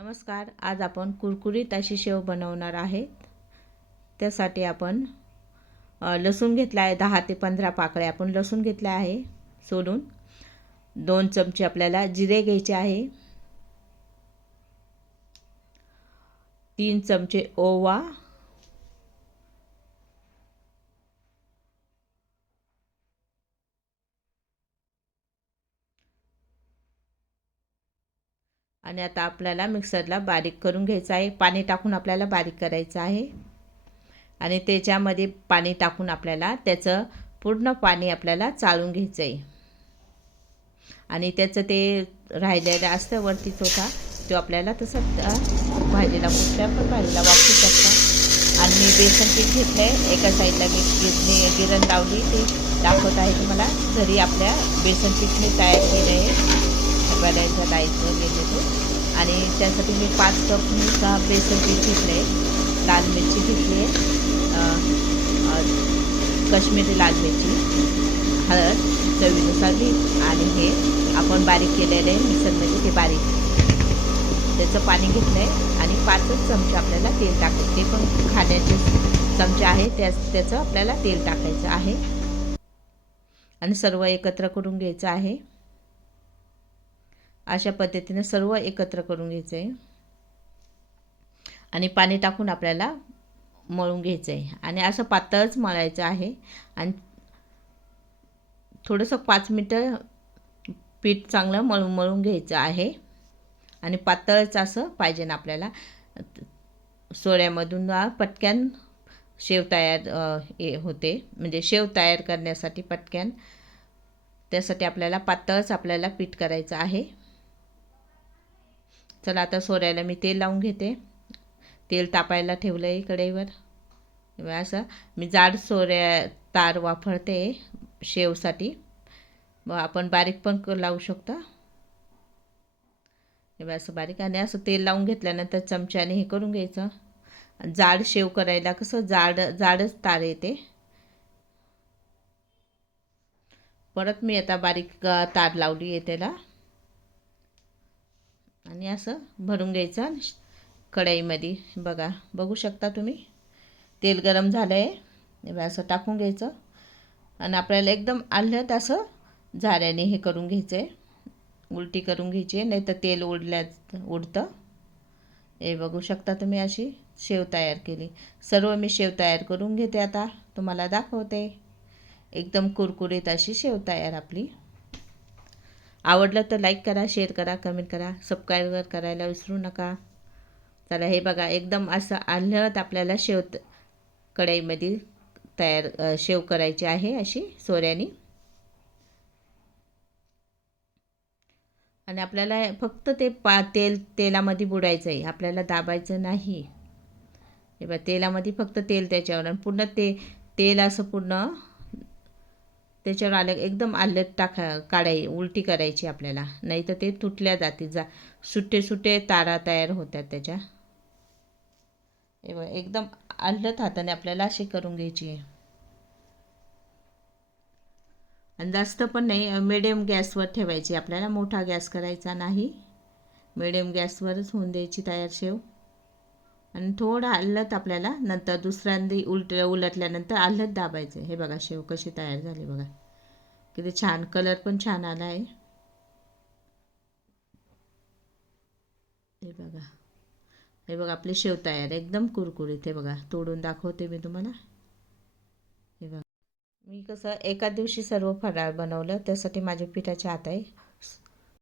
नमस्कार आज आपण कुरकुरीत अशी शेव बनवणार आहेत त्यासाठी आपण लसूण घेतला आहे दहा ते पंधरा पाकळ्या आपण लसूण घेतला आहे सोडून दोन चमचे आपल्याला जिरे घ्यायचे आहे. तीन चमचे ओवा आणि आता आपल्याला मिक्सरला बारीक करून घ्यायचं आहे. पाणी टाकून आपल्याला बारीक करायचं आहे. आणि त्याच्यामध्ये पाणी टाकून आपल्याला त्याचं पूर्ण पाणी आपल्याला चाळून घ्यायचं आहे. आणि त्याचं ते राहिलेलं असतं वरती चोथा तो आपल्याला तसं त्या भाजीला कुठल्या पण भाजीला वापरू शकता. आणि मी बेसन पीठ घेतलं आहे एका साईडला मी गिरणी गिरण लावली ती दाखवत आहे तुम्हाला. घरी आपल्या बेसन पीठ तयार केलं आहे बऱ्याचशा डाळीचं गेले ते आणि त्यासाठी मी पाच कप मी सहा बेसन पीठ घेतलं आहे लाल मिरची घेतली आहे कश्मीरी लाल मिरची हळद चवीनुसार मीठ आणि हे आपण बारीक केलेलं आहे मिक्सरमध्ये म्हणजे ते बारीक. त्याचं पाणी घेतलं आहे आणि पाचच चमचे आपल्याला तेल टाकायचं ते पण खाण्याचे चमचे आहे त्या त्याचं आपल्याला तेल टाकायचं आहे. आणि सर्व एकत्र करून घ्यायचं आहे. अशा पद्धतीने सर्व एकत्र करून घ्यायचं आहे आणि पाणी टाकून आपल्याला मळून घ्यायचं आहे आणि असं पातळच मळायचं आहे. आणि थोडंसं पाच मिनटं पीठ चांगलं मळून मळून घ्यायचं आहे. आणि पातळच असं पाहिजे ना आपल्याला. सोऱ्यामधून पटक्यान शेव तयार हे होते. म्हणजे शेव तयार करण्यासाठी पटक्यान त्यासाठी आपल्याला पातळच आपल्याला पीठ करायचं आहे. चला आता सोऱ्याला मी तेल लावून घेते. तेल तापायला ठेवलं आहे कढईवर असं मी जाड सोऱ्या तार वापरते शेवसाठी. मग आपण बारीक पण लावू शकता. हे असं बारीक. आणि असं तेल लावून घेतल्यानंतर चमच्याने हे करून घ्यायचं. जाड शेव करायला कसं जाड जाडच तार येते. परत मी आता बारीक तार लावली आहे त्याला. आणि असं भरून घ्यायचं कढईमध्ये. बघा बघू शकता तुम्ही. तेल गरम झालं आहे असं टाकून घ्यायचं. आणि आपल्याला एकदम आल्हत असं झाऱ्याने हे करून घ्यायचं आहे उलटी करून घ्यायची आहे नाही तर तेल उडल्या उडतं हे बघू शकता तुम्ही अशी शेव तयार केली. सर्व मी शेव तयार करून घेते आता. तुम्हाला दाखवते. एकदम कुरकुरीत अशी शेव तयार आपली. आवडलं तर लाईक करा शेअर करा कमेंट करा सबस्क्राईब करायला विसरू नका. चला हे बघा एकदम असं आल्हळत आपल्याला शेव कढईमध्ये तयार शेव करायची आहे अशी सोऱ्याने. आणि आपल्याला फक्त ते पा तेल तेलामध्ये बुडायचं आहे आपल्याला दाबायचं नाही. हे बघा तेलामध्ये फक्त तेल त्याच्यावर आणि पूर्ण ते तेल असं पूर्ण त्याच्यावर आलं एकदम आलं टाका काढाय उलटी करायची आपल्याला. नाही तर ते तुटल्या जाते. जा सुट्टे सुट्टे तारा तयार होतात त्याच्या. एकदम आलत हाताने आपल्याला अशी करून घ्यायची आहे. आणि जास्त पण नाही मिडियम गॅसवर ठेवायची. आपल्याला मोठा गॅस करायचा नाही. मिडियम गॅसवरच होऊन द्यायची तयार शेव. आणि थोडं आल्लत आपल्याला नंतर दुसऱ्यांदा उलट उलटल्यानंतर आल्लत दाबायचं. हे बघा शेव कशी तयार झाली बघा. किती छान कलर पण छान आला आहे. हे बघा. हे बघा आपले शेव तयार एकदम कुरकुरीत हे बघा. तोडून दाखवते मी तुम्हाला. हे बघा. मी कसं एका दिवशी सर्व फराळ बनवलं त्यासाठी माझे पिठाचे हात आहे.